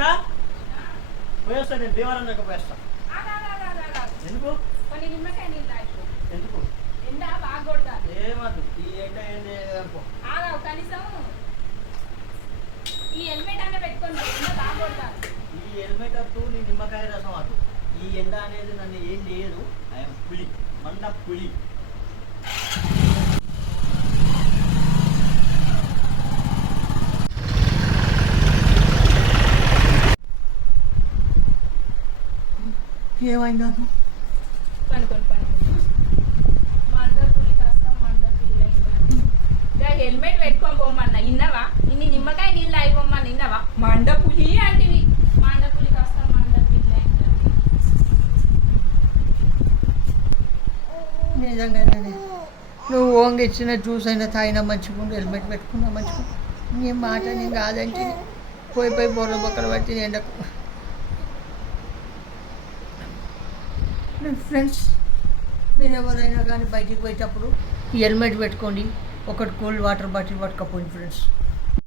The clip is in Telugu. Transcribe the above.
సునీత పోయేస్తా, నేను దేవాలయం దగ్గర పోయేస్తా. ఎందుకు కొన్ని నిమ్మకాయ నీళ్ళు తాగు. ఎందుకు ఎండ బాగా కొడతారు. ఏమద్దు, ఈ ఎండ ఏంది అనుకో. ఆగావు కనీసం ఈ హెల్మెట్ అన్న పెట్టుకోండి, ఎండ బాగా కొడతారు. ఈ హెల్మెట్ అట్టు నీ నిమ్మకాయ రసం అటు. ఈ ఎండ అనేది నన్ను ఏం చేయదు. ఐఎమ్ పులి, మండ పులి. ఏమైంది నాకు? పనుకోండి మండ పులి కాస్త మండ పిల్ల హెల్మెట్ పెట్టుకొని పోమన్నా ఇన్నవా? ఇన్ని నిమ్మకాయ నీళ్ళు అయిపోమ్మని ఇన్నవా? మండ పులి అంటివి. మండ పులి కాస్త మండ పిల్ల నిజంగానే నువ్వు ఓంగి ఇచ్చిన జ్యూస్ అయినా తాగినా మంచిగుండు, హెల్మెట్ పెట్టుకున్నా మంచిగుండు. నీ మాట నేను కాదంటే పోయి బోర్ల బొక్కలు పట్టి ఎండకు. ఫ్రెండ్స్, మీరు ఎవరైనా కానీ బయటికి పోయేటప్పుడు ఈ హెల్మెట్ పెట్టుకోండి. ఒకటి కూల్ వాటర్ బాటిల్ పట్టుకపోయింది ఫ్రెండ్స్.